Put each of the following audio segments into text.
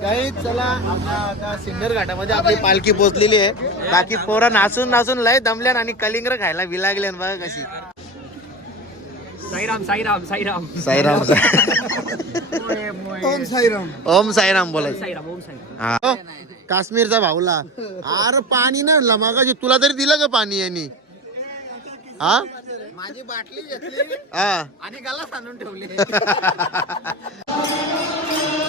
काही चला आता सिन्नर घाटामध्ये आपली पालखी पोचलेली आहे. बाकी पोरा नाचून नाचून लय दमल्यान आणि कलिंगर खायला विलागल्यान बघा कशी. साईराम साईराम साईराम. साईराम. ओम साईराम. ओम साईराम बोलायचं साईराम ओम साईराम. हा. हो, काश्मीरचा भाऊला. अरे पाणी नाही मगाशी. तुला तरी दिलं का पाणी यांनी? हा? माझी बाटली घेतली. हा. आणि गाला सांडून ठेवली.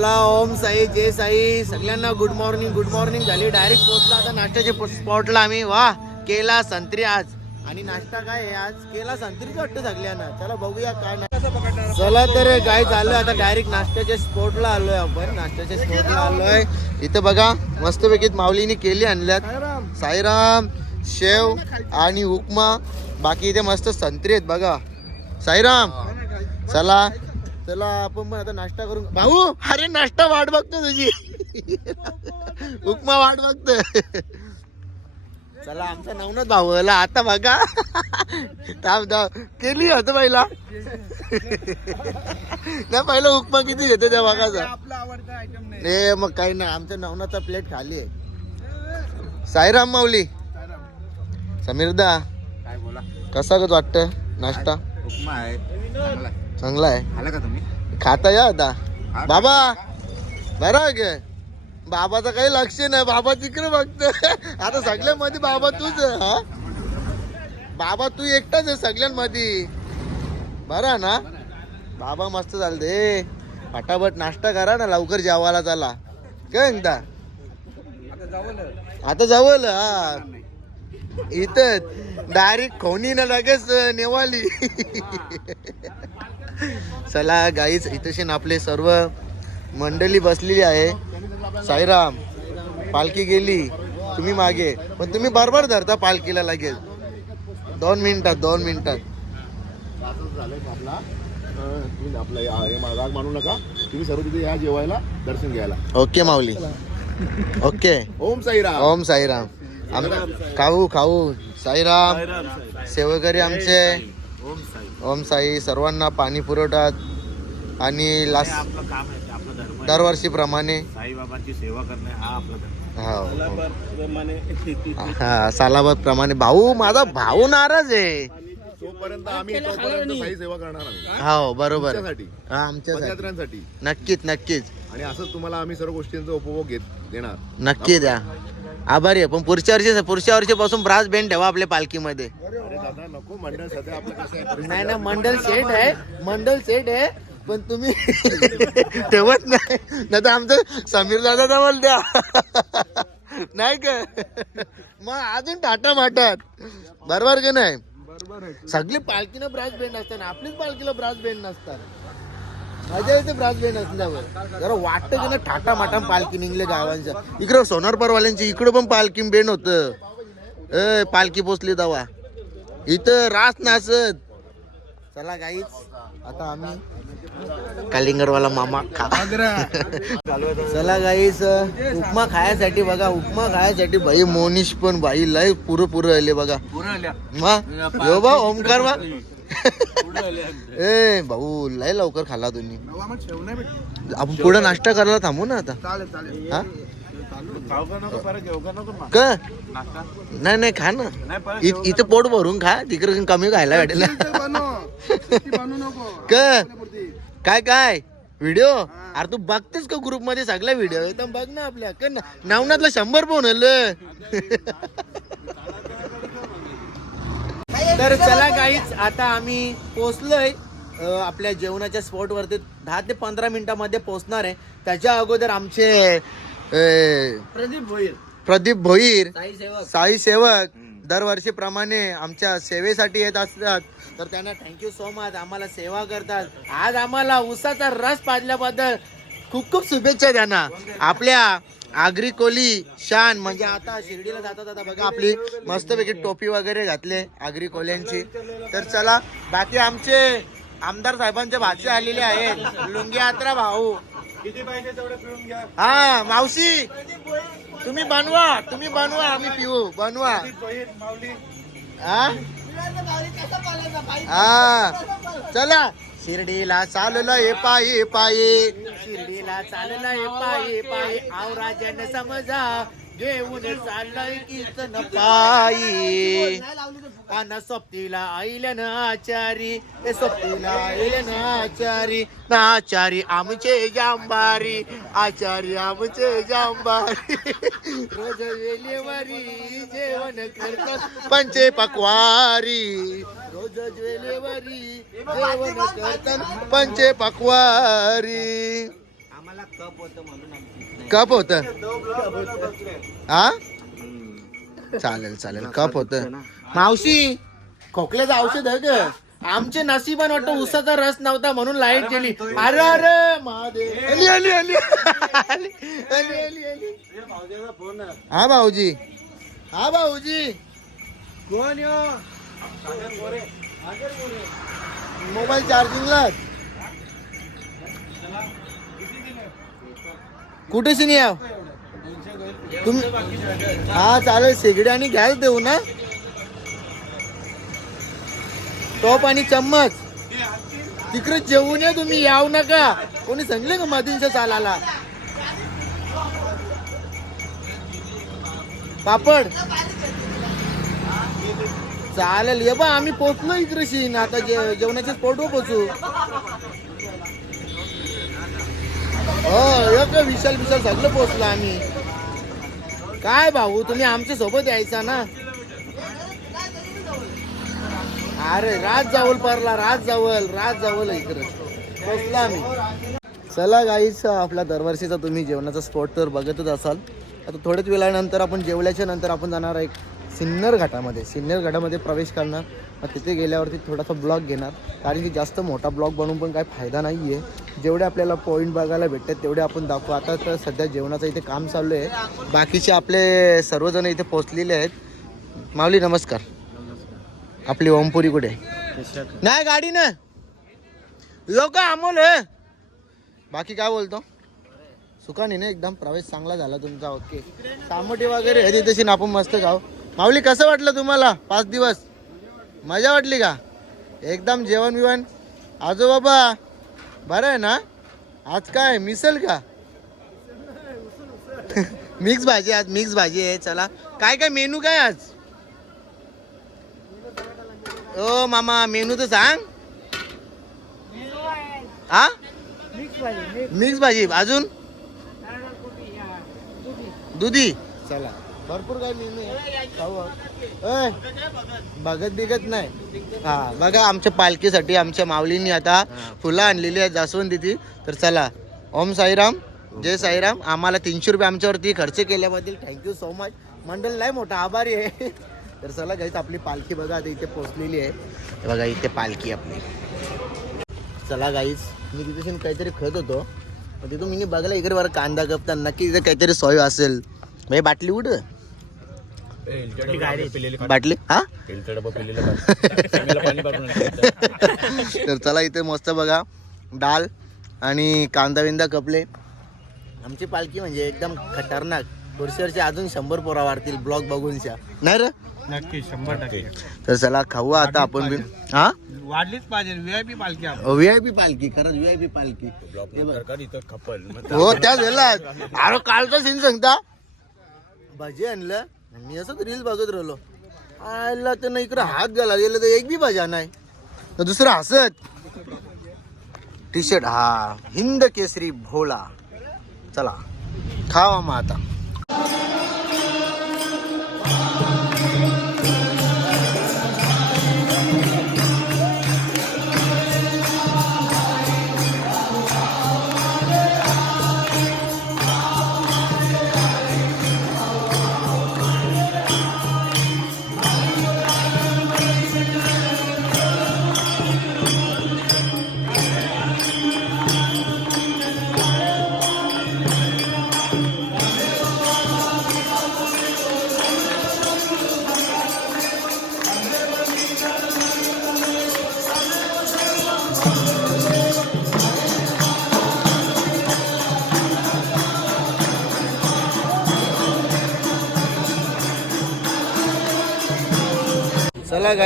चला ओम साई जय साई. सगळ्यांना गुड मॉर्निंग गुड मॉर्निंग झाली डायरेक्ट पोहोचला आता नाश्त्याच्या स्पॉटला आम्ही. वा केला संत्री आज. आणि नाश्ता काय आहे आज? केला संत्रीच वाटतं सगळ्यांना चला बघूया काय चला तर काय चाललोय आता डायरेक्ट नाश्त्याच्या स्पॉटला आलोय आपण. नाश्त्याच्या स्पॉटला आलोय. इथं बघा मस्तपैकी माऊलीने केली आणल्यात. साईराम. शेव आणि उपमा. बाकी इथे मस्त संत्री आहेत बघा. साईराम चला. चला आपण पण आता नाश्ता करून भाऊ अरे नाश्ता वाट बघतो तुझी. उपमा वाट बघतो चला आमचा नवनाथ भाऊ आला. आता बघा. थांब थांब. केली होतं पहिला. नाही पहिला उपमा किती घेतो त्या बघाचा नाही मग काही नाही. आमच्या नवनाचा प्लेट खाली आहे. साईराम माऊली. समीरदा. काय बोला? कसा गत वाटतं नाश्ता? उपमा आहे. चांगला आहे. आलं का तुम्ही? खाता या आता. बाबा बरं का बाबाचं काही लक्ष नाही बाबा तिकडे बघत. आता सगळ्यांमध्ये बाबा तूच आहे, हा? बाबा तू एकटाच आहे सगळ्यांमध्ये. बरं ना? बाबा मस्त चालते. पटापट नाश्ता करा ना लवकर जेवायला चला. काय एकदा? आता जवळ हा. इथं डायरेक्ट खोनी ना लगेच नेवाली. चला गाईच इथेशीन आपले सर्व मंडळी बसलेली आहे. साईराम पालखी गेली. तुम्ही मागे. पण तुम्ही बरोबर धरता पालखीला लगेच. दोन मिनिटात दोन मिनिटात. हे राग मानू नका. तुम्ही सर्व तिथे या जेवायला दर्शन घ्यायला. ओके माऊली. ओके. ओम साईराम. ओम साईराम. आम खाऊ खाऊ. साईराम. सेवेकरी आमचे. ओम साई सर्वांना पाणी पुरवतात आणि लास्ट आपलं काम आहे आपलं धर्म आहे. दरवर्षीप्रमाणे साईबाबांची सेवा करणे हा आपला धर्म हो हा. सालाबाद प्रमाणे भाऊ माझा भाऊ नाराज आहे. तोपर्यंत आम्ही तोपर्यंत साई सेवा करणार आम्ही हो बरोबर. तुमच्यासाठी. हा पदयात्रांसाठी. नक्कीच नक्कीच. आणि असंच तुम्हाला आम्ही सर्व गोष्टींचा उपभोग घेत देणार. नक्की द्या. आभारी आहे पण पुढच्या वर्षी पुढच्या वर्षीपासून ब्रास बेंड ठेवा आपल्या पालखीमध्ये. दादा नको मंडळ सध्या आपलं कसं आहे नाही ना मंडल सेट आहे मंडल सेट आहे पण तुम्ही ठेवत नाही नाही तर आमचं समीर दादा जवळ द्या नाही का? मग अजून टाटा माटात. बरोबर का नाही? सगळी पालखीनं ब्रास बेंड असतात ना आपलीच पालखीला ब्रास बेंड नसतात. मजा येते ब्रास बेंड असल्यावर जरा वाटतं की ना ठाटा माटा पालखी निघले गावांच्या इकडं सोनारपरवाल्यांची इकडं पण पालखी बेंड होतं. ए पालखी पोचली दवा इथं रास नाचत. चला गाईच आता आम्ही कलिंगरवाला मामा खा चला गाईस उपमा खायसाठी बघा उपमा खायसाठी भाई मोनिश पण भाई लय पुरं पुरं आले बघा मग यो बा ओमकार बा. ए भाऊ लय लवकर खाल्ला तुम्ही. आपण पुढे नाश्ता करायला थांबू ना आता. हा? क? नाही नाही खा ना. इ- इथं पोट भरून खा तिकडे कमी खायला भेटेल. क? काय काय? व्हिडिओ? अरे तू बघतेस का ग्रुपमध्ये सगळ्या व्हिडिओ? एकदम बघ ना आपल्या. क ना- नवनाथला शंभर फोन तर चला काहीच आता आम्ही पोचलोय अ, आपल्या जेवणाच्या स्पॉट वरती. दहा ते पंधरा मिनिटामध्ये पोहोचणार आहे. त्याच्या अगोदर आमचे प्रदीप भोईर. प्रदीप भोईर साई सेवक. साई सेवक. दरवर्षीप्रमाणे आमच्या सेवेसाठी येत असतात. तर त्यांना थँक्यू सो मच आम्हाला सेवा करतात. आज आम्हाला उसाचा रस पाजल्याबद्दल खूप खूप शुभेच्छा त्यांना. आपल्या आगरी कोली शान म्हणजे आता शिर्डीला जाता जाता बघा आपली मस्तपैकी टोपी वगैरे घातले आगरी कोल्यांची. तर चला बाकी आमचे आमदार साहेबांचे भाचे आलेले आहेत. लुंगी यात्रा भाऊ. किती पाहिजे तेवढं पिऊन घ्या. हा मावशी तुम्ही बनवा तुम्ही बनवा आम्ही पिऊ बनवा. बहीण माऊली? हा? हा. चला. शिर्डीला चाललं हे पायी पायी. शिर्डीला चाललं हे पायी पायी. आवराजन समजा देऊन चाललंय कीर्तन पायी. अन सोबतीला आईल्या ना आचारी ए सोबतीला आईल्या ना आचारी ना आचारी आमचे जांबारी आचारी आमचे जांबारी. रोज वेलेवारी जेवण करतात पंचे पकवारी. रोज ज्वेलेवारी जेवण करतात पंचे पकवारी. आम्हाला कप होतं म्हणून कप होत. हा चालेल चालेल. कप होत. मावशी खोकल्याचं औषध आहे का आमचे नशिबान वाटतं उसाचा रस नव्हता म्हणून लाइट गेली. अरे अरे महादेव. आली आली आली आली आली आली आली हा भाऊजी. हा भाऊजी. कोण यो? मोबाईल चार्जिंगला कुठे शिनी याव तुम्ही हा चालेल शेगडी आणि घ्याल देऊ ना. टॉप आणि चम्मच. तिकडे जेवून या तुम्ही याव नका. कोणी सांगले का मधींच्या चालाला पापड. चालेल ये बा आम्ही पोचलो इकडे शिन. आता जे जेवणाच्या स्पॉटवर पोचू. सगळं विशाल विशाल सगळं पोचलो आम्ही. काय भाऊ तुम्ही आमच्यासोबत यायचा ना? अरे रात जावल परला रात जावल रात जावल इकडे. पोचला आम्ही. चला गाईच आपल्या दरवर्षीचा तुम्ही जेवणाचा स्पॉट तर बघतच असाल. आता थोड्याच वेळानंतर आपण जेवल्याच्या नंतर आपण जाणार एक सिन्नर घाटामध्ये सिन्नर घाटामध्ये प्रवेश करणार. मग तिथे गेल्यावरती थोडासा ब्लॉग घेणार. कारण की जास्त मोठा ब्लॉग बनवून पण काय फायदा नाही आहे जेवढे आपल्याला पॉईंट बघायला भेटतात तेवढे आपण दाखवू. आता तर सध्या जेवणाचं इथे काम चालू आहे. बाकीचे आपले सर्वजण इथे पोचलेले आहेत. माऊली नमस्कार. आपली ओमपुरी कुठे नाही गाडी ना लोक अमोल आहे. बाकी काय बोलतो? सुखाने ना एकदम प्रवेश चांगला झाला तुमचा. ओके. तांबटी वगैरे आहे ना आपण मस्त गाव माऊली कसं वाटलं तुम्हाला? पाच दिवस. मजा वाटली का? एकदम जेवण बिवण. आजोबाबा बरं आहे ना? आज काय मिसल का? मिक्स भाजी आज मिक्स भाजी आहे चला. काय काय मेनू काय आज? ओ मामा मेनू तर सांग. हा? मिक्स भाजी. अजून? दुधी. चला. भरपूर काय मेनू आहे. खाऊ अय, बघत बिघत नाही. हा बघा आमच्या पालखीसाठी आमच्या माऊलींनी आता फुलं आणलेली आहेत जास्वंदीची. तर चला ओम साईराम जय साईराम. आम्हाला तीनशे रुपये आमच्यावरती खर्च केल्याबद्दल थँक्यू सो मच मंडळ लय मोठा आभारी आहे. तर चला गाईच आपली पालखी बघा आता इथे पोचलेली आहे. बघा इथे पालखी आपली. चला गाईच मी तिथे काहीतरी खत होतो. तिथून मी बघला इकडे बरं कांदा कपता नक्की तिथे काहीतरी सोय असेल. भाई बाटली उड. बाटली? हा? तर चला इथे मस्त बघा. डाल आणि कांदा विंदा कपले. आमची पालखी म्हणजे एकदम खतरनाक. वर्षी अजून शंभर पोरा वाढतील ब्लॉग बघूनच्या. नाही रे? नक्की शंभर टक्के. तर चला खाऊ आता आपण बी. हा? वाढलीच पाहिजे. व्हीआयपी पालखी व्ही आय पी पालखी खरंच व्ही आय पी पालखी. हे बघ. इथं खपल. हो त्या झाला अरे कालचा सीन सांगता. भाजी आणलं. मी असंच रील बघत राहिलो. आयला तर ना इकडं हात घाला गेलं तर एक बी भाज्या नाही. तर दुसरं हसत. टी शर्ट हा हिंद केसरी भोला. चला खावा मग आता.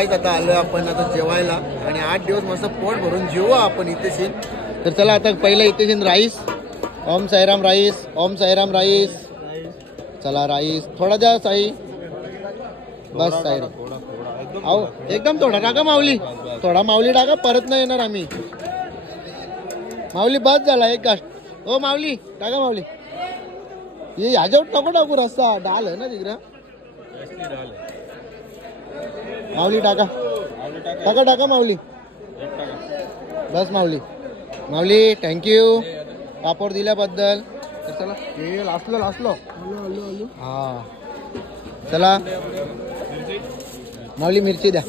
चला आता आलो आपण आता जेवायला आणि आठ दिवस मस्त पोट भरून जेवू आपण इथेशीन तर चला आता पहिलं इथेशीन राईस. ओम साईराम राईस ओम साईराम राईस. चला राईस. थोडा द्या साई. बस साईराम अहो एकदम थोडा. टाका माऊली. थोडा माऊली टाका परत नाही येणार आम्ही. माऊली बस झाला एक गाठ ओ माऊली टाका माऊली. ये ह्याच्यावर नको टाकू रस्ता डाल आहे ना तिकडं. माऊली टाका. टाका टाका माऊली. बस माऊली. माऊली थँक्यू पापड दिल्याबद्दल. तर चला. हे लासलो लासलो हा. चला. माऊली मिरची द्या.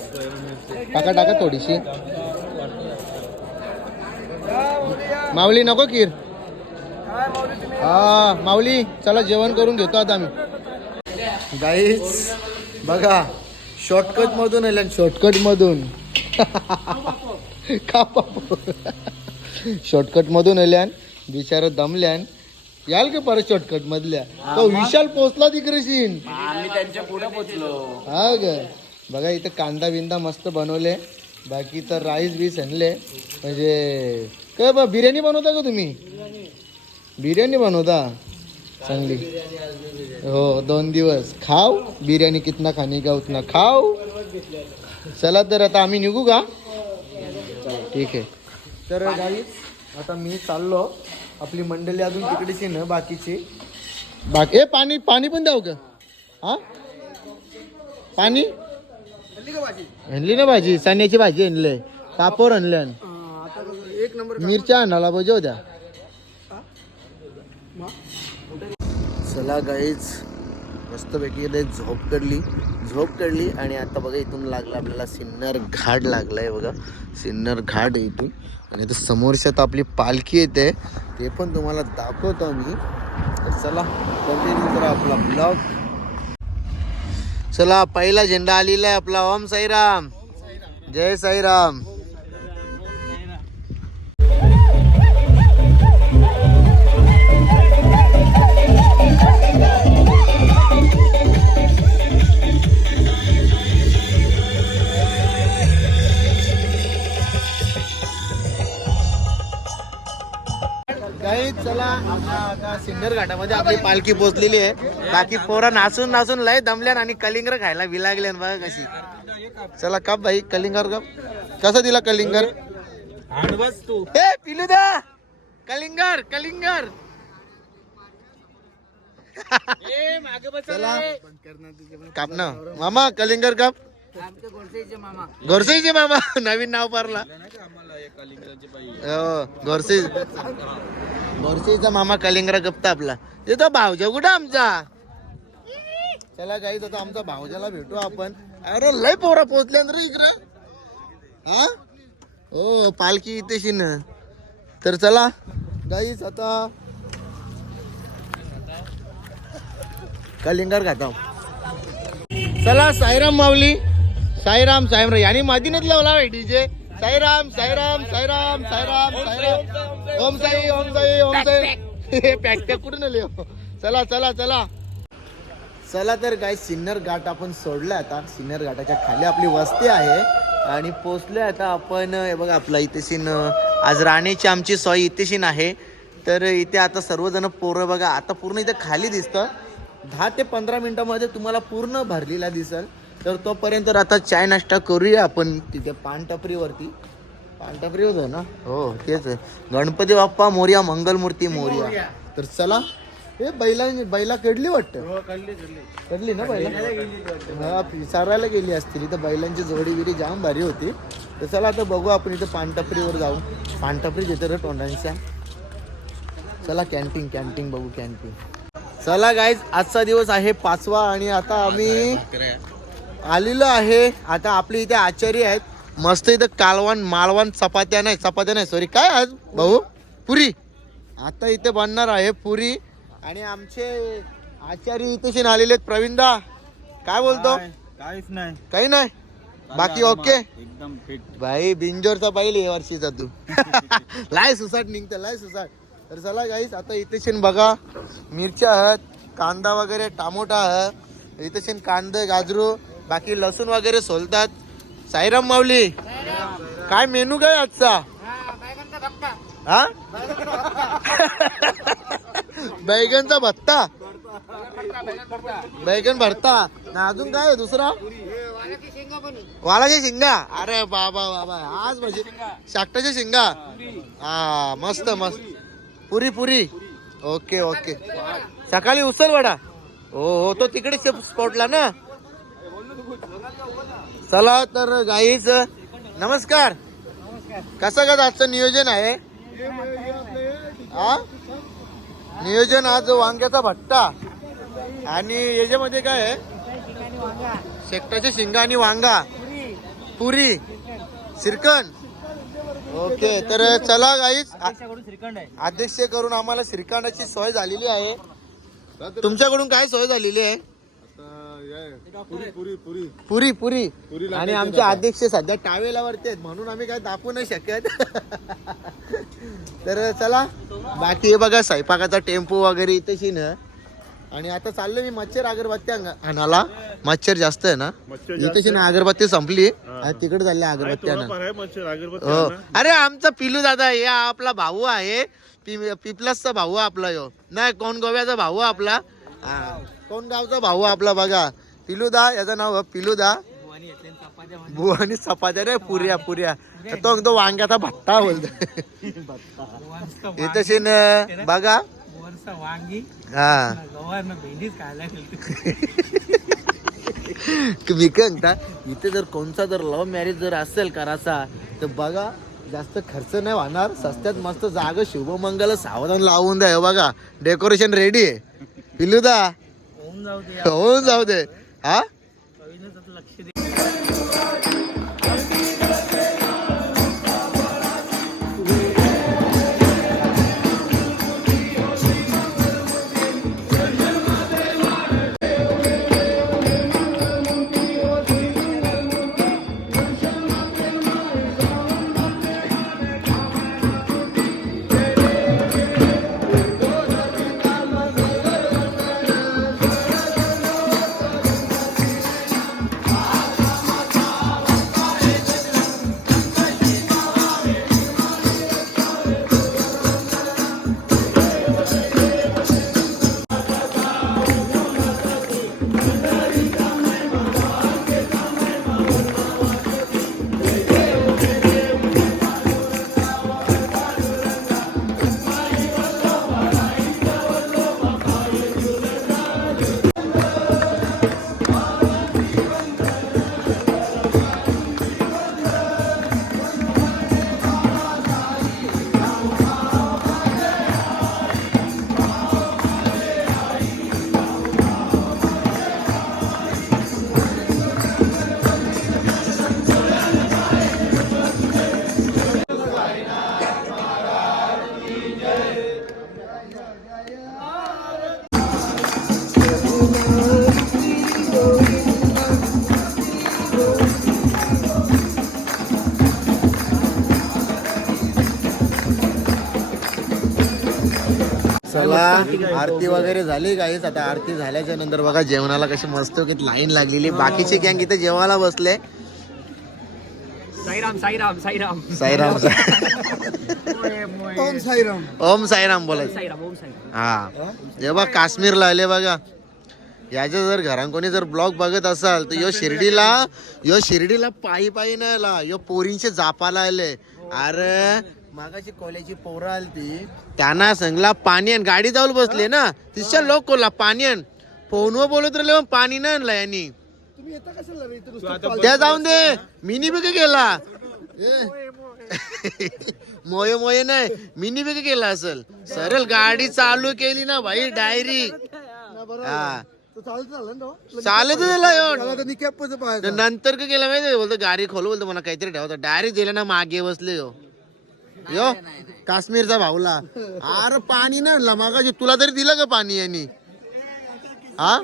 टाका टाका थोडीशी. माऊली नको खीर. हा माऊली चला जेवण करून घेतो आता आम्ही. गाईच बघा. शॉर्टकट मधून आल्या शॉर्टकट मधून. का शॉर्टकट मधून आल्यान बिचार दमल्यान याल का परत शॉर्टकट मधल्या? तो विशाल पोचला तिकडेशीन आम्ही त्यांच्या पुढे पोचलो. हा ग. बघा इथं कांदा बिंदा मस्त बनवले. बाकी तर राईस बीस आणले. म्हणजे काय बा बिर्याणी बनवता का तुम्ही? बिर्याणी बनवता? चांगली. हो दोन दिवस. खाव बिर्याणी कितना खाने का उतना खाव चला तर आता आम्ही निघू का? ठीक आहे. तर गाई आता मी चाललो. आपली मंडळी अजून तिकडेची ना बाकीची. बाकी ए पाणी पाणी पण द्याव का? हा? पाणी? आणली ना भाजी. सान्याची भाजी आणले. पापड आणल्यान एक नंबर मिरच्या आणायला पाहिजे होत्या. चला गाईच मस्तपैकी इथे झोप काढली. झोप काढली आणि आता बघा इथून लागला आपल्याला सिन्नर घाट लागलाय बघा. सिन्नर घाट आहे इथून. आणि तर समोरच्यात आपली पालखी येते. ते पण तुम्हाला दाखवतो मी. तर चला कंटिन्यू करा आपला ब्लॉग चला पहिला झेंडा आलेला आहे आपला. ओम साईराम. जय साईराम. काही चला आता सिन्नर घाटामध्ये आपली पालखी पोहोचलेली आहे. बाकी पोरं नाचून नाचून लय दमल्यान आणि कलिंगर खायला विलागल्यान बघा कशी. चला कप भाई कलिंगर कप. कसं दिला कलिंगर? तू ए पिलू दा कलिंगर कलिंगर चला. काप ना मामा कलिंगर कप. गोरसेचे मामा. नवीन नाव पारला. हो गोरसे गोरसेचा मामा कलिंगरा गप्ता आपला. येतो भावजा कुठं आमचा? चला काही आता आमचा भावजाला भेटू आपण. अरे लय पोरा पोचल्या रे इकडे. हा? हो पालखी इथेशी ना तर चला गाईच आता कलिंगर खाता. चला साईराम माऊली. साईराम साहेबराव यांनी मातीनेच लावला डीजे. साईराम साईराम साईराम साईराम साईराम. ओम साई ओम साई ओम साई. हे पॅक पॅक कुठून आले हो? चला चला चला. चला तर काय सिन्नर घाट आपण सोडला आता. सिन्नर घाटाच्या खाली आपली वस्ती आहे. आणि पोचलोय आता आपण हे बघा आपला इथेशीन आज राणीची आमची सोय इथेशीन आहे. तर इथे आता सर्वजण पोरं बघा आता पूर्ण इथे खाली दिसतं. दहा ते पंधरा मिनटामध्ये तुम्हाला पूर्ण भरलेला दिसल. तर तोपर्यंत आता चाय नाश्ता करूया आपण तिथे पानटपरीवरती. पानटपरी होतो ना? हो तेच आहे. गणपती बाप्पा मोर्या मंगलमूर्ती मोर्या. तर चला. हे बैला बैला कडली वाटतं? कडली ना बैला? हा चारायला गेली असतील. इथं बैलांची जोडी बिडी जाम भारी होती. तर चला आता बघू आपण इथं पानटपरीवर जाऊ. पानटपरी देतो रे तोंडांच्या. चला कॅन्टीन कॅन्टीन बघू कॅन्टीन. चला गाईज आजचा दिवस आहे पाचवा आणि आता आम्ही आलेलो आहे. आता आपले इथे आचार्य आहेत. मस्त इथं कालवान मालवान चपात्या नाही चपात्या नाही सॉरी काय आज भाऊ? पुरी? आता इथे बनणार आहे पुरी. आणि आमचे आचार्य इथे आलेले आहेत. प्रवीणदा काय बोलतो? काहीच नाही. काही नाही? बाकी ओके एकदम फिट भाई बिंजोरचा पाहिजे या वर्षीचा तू. लाय सुसाट निघतं लाय सुसाट. तर चला गाईस आता इथे शेन बघा. मिरच्या आहेत कांदा वगैरे टामोटा आहे इथे शेन कांदे गाजरू. बाकी लसूण वगैरे सोलतात. साईराम माऊली काय मेनू काय आजचा? हा? बैगनचा भत्ता? बैगन भरता? ना अजून काय आहे दुसरा? वालाच्या शिंगा. अरे बाबा बाबा. आज म्हणजे शाकटाच्या शिंगा. हा मस्त मस्त. पुरी पुरी. Okay okay. सकाळी उचल वडा. हो हो तो तिकडे स्पॉटला ना? चला तर गाईच नमस्कार. कसं कसं आजचं नियोजन आहे? हा नियोजन आज वांग्याचा भट्टा. आणि याच्यामध्ये काय आहे? शेकटाच्या शिंगा आणि वांगा. पुरी. सिरकन ओके तर चला गाईच श्रीखंड आहे. अध्यक्ष करून आम्हाला श्रीखंडाची सोय झालेली आहे. तुमच्याकडून काय सोय झालेली आहे? पुरी पुरी पुरी. आणि आमचे. अध्यक्ष सध्या टावेलावरती आहेत म्हणून आम्ही काय दाखवू नाही शकत. तर चला बाकी हे बघा स्वयंपाकाचा टेम्पो वगैरे इथेशी ना. आणि आता चाललो मी मच्छर अगरबत्ती अंग- आणायला. मच्छर जास्त आहे ना? इथेशी ना अगरबत्ती संपली. तिकडे चालली अगरबत्ती हो. अरे आमचा पिलू दादा हे आपला भाऊ आहे. पिपलासचा भाऊ आपला यो. नाही कोण गोव्याचा भाऊ आपला. कोण गावचा भाऊ आपला बघा. पिलूदा याचं नाव पिलूदा. बुवानी चपात्या रे पुऱ्या पुऱ्या. तो तो वांग्याचा भट्टा बोलतो इथे शिन बघा. वांगी. हा. गवार भेंडीच खायला मी काय म्हणता इथे जर कोणचा जर लव्ह मॅरेज जर असेल करायचा तर बघा जास्त खर्च नाही होणार. सस्त्यात मस्त जागा शुभमंगल सावधान लावून द्या. बघा डेकोरेशन रेडी आहे पिलूदा. होऊन जाऊ दे. होऊन जाऊ दे. हा चला आरती वगैरे झाली काहीच आता आरती झाल्याच्यानंतर बघा जेवणाला कशी मस्त लाईन लागलेली. बाकीचे गँग इथे जेवायला बसले. साईराम साईराम साईराम. साईराम. ओम साईराम. ओम साईराम बोलायचं. साईराम ओम साईराम. हा. जेव्हा काश्मीरला आले बघा. याच्या जर घरां कोणी जर ब्लॉग बघत असाल तर यो शिर्डीला यो शिर्डीला पायी पायी नाही आला. यो पोरींचे जापाला आले. अरे मागाची कोल्याची पोरं आलती. त्यांना सांगला पाणी आण. गाडी जाऊन बसले ना. तिच्या लोक कोला पाणी आण. फोनवर बोलत राहिले मग पाणी नाही आणलं यांनी. त्या जाऊन दे. मिनी बी गेला. मोये मोये नाही. मिनी बी गेला असेल. सरळ गाडी चालू केली ना भाई डायरी. हा. चालत दिला. नंतर का केलं माहिती बोलतो गाडी खोल बोलतो मला काहीतरी ठेवतो डायरेक्ट दिला ना मागे बसले हो. यो काश्मीरचा भाऊला. अरे पाणी नाही आणलं मागाशी तुला तरी दिलं का पाणी यांनी? हा?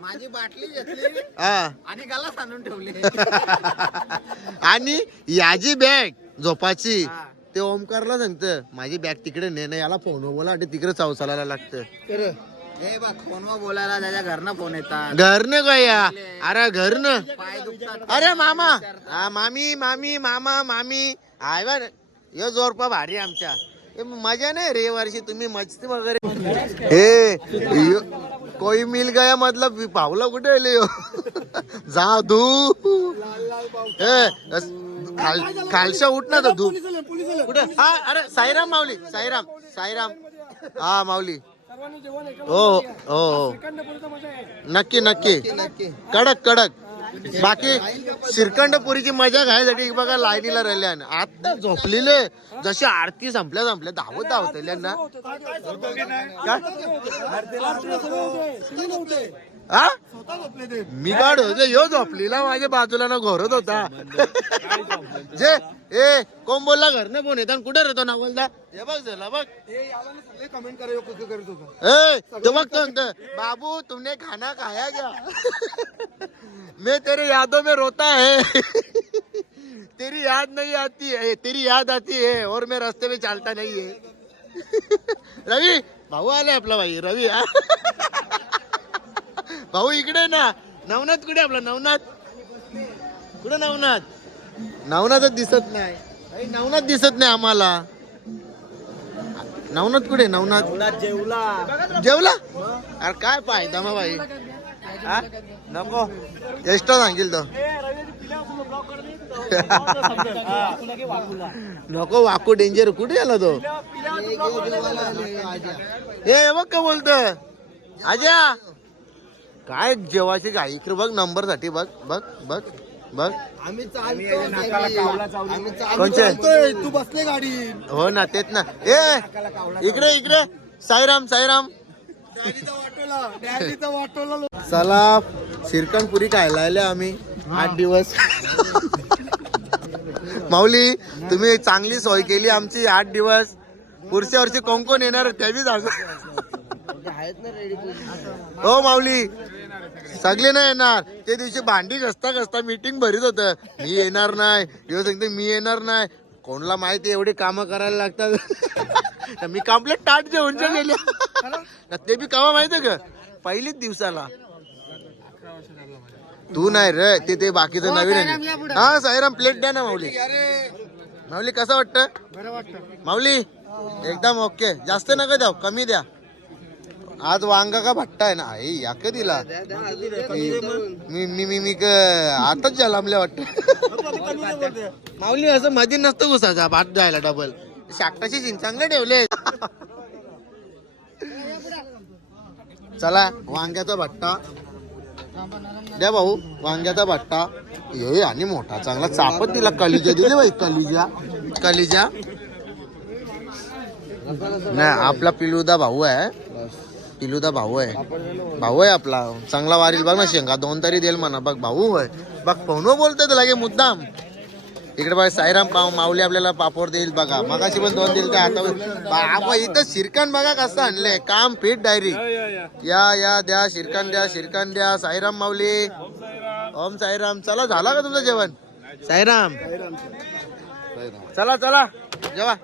माझी बाटली घेतली हा. आणि गाला सांडून ठेवली. आणि याची बॅग झोपाची. ते ओमकारला सांगतं माझी बॅग तिकडे ने ना याला फोन बोला आणि तिकडे चौसाला लागतं. फोनवर बोलायला त्याच्या घरनं फोन येतात. घरनं काय या. अरे घरनं. अरे मामा. मामी मामी मामा मामी. आय यो जोरपा भारी आमच्या. हे मजा नाही रे वर्षी तुम्ही मस्ती वगैरे. हे यो- कोई मिल गया मतलब पावला कुठे आले हो जादू. हे खाल खालशा उठ ना तू कुठे हा अरे साईराम माऊली साईराम साईराम. हा माऊली. हो हो हो. नक्की नक्की. कडक कडक. बाकी श्रीखंडपुरीची मजा घ्यायसाठी बघा लाईनीला राहिले आता झोपलेले. जशी आरती संपल्या संपल्या. धावत धावतल्या ना? हा? मी काढ होते यो झोपलेला माझ्या बाजूला ना घोरत होता. जे ए कोण बोलला घर नाही फोन येतात कुठे राहतो ना बोलता हे बघ झाला बघ. कमेंट करा करत होता. ए तो बघ तो बाबू तुमने खाना खाया क्या? मैं तेरे यादों में रोता है। तेरी याद नहीं आती है तेरी याद आती है और मैं रास्ते में चलता नहीं है। रवी भाऊ आले आपला भाई रवी हा? भाऊ इकडे ना. नवनाथ कुठे आपला? नवनाथ. कुठे नवनाथ? नवनाथच दिसत नाही. नवनाथ दिसत नाही आम्हाला. नवनाथ कुठे नवनाथ. जेवला. जेवला? अरे काय फायदा मग भाई? हा? नको. एक्स्ट्रा सांगेल तो. नको वाकू डेंजर कुठे आला तो? ए बघ का बोलत आजा. काय जेवायची घाई? इकडे बघ नंबरसाठी बघ बघ बघ बघ. आम्ही चालतो कोणचे? तू बसले गाडी. हो ना तेच ना. ए इकडे इकडे. साईराम साईराम. चला शिरकण पुरी खायला आले आम्ही. आठ दिवस. माऊली तुम्ही चांगली सोय केली आमची आठ दिवस. पुढच्या वर्षी कोण कोण येणार ते बी सांग. आहेत ना रेडी हो माऊली. सगळे नाही येणार. ते दिवशी भांडी घसता घसता मीटिंग भरीत होत. मी येणार नाही. दिवस सांगते मी येणार नाही. कोणला माहिती एवढी कामं करायला लागतात? मी कंप्लीट ताट जेवणच्या गेले तर ते बी कामा माहिती का? पहिलीच दिवसाला. तू नाही रे ते ते बाकीचं नवीन आहे. हा साईराम प्लेट द्या ना माऊली. माऊली कसं वाटतं? माऊली एकदम ओके जास्त नका द्या कमी द्या. आज वांगा का भट्टा आहे ना? आई या का दिला मी मी मी मी क- आताच जलामले वाटत. माऊली असं मध्ये नसतं घुसायचा भात जायला डबल शाकटाची चिंच चांगले ठेवले. चला वांग्याचा भट्टा. द्या भाऊ वांग्याचा भट्टा. ये आणि मोठा चांगला चापत दिला. कलिजा दिले बाई कलिजा. कलिजा. नाही आपला पिलुदा भाऊ आहे. पिलुदा भाऊ आहे. भाऊ आहे आपला. चांगला वारील बघ ना शेंगा. दोन तरी देईल म्हणा. बघ भाऊ आहे बघ फोनवर बोलतोय तर लागे मुद्दाम. इकडे बघ साईराम पाव माऊली आपल्याला पापड देईल बघा. मगाशी पण दोन दिल त्या हातावर. इथं शिरकान बघा कसं आणलंय. काम फिट डायरी. या या द्या शिरकान द्या शिरकान द्या. साईराम माऊली. ओम साईराम. चला झाला का तुमचं जेवण? साईराम. चला चला. जेवा.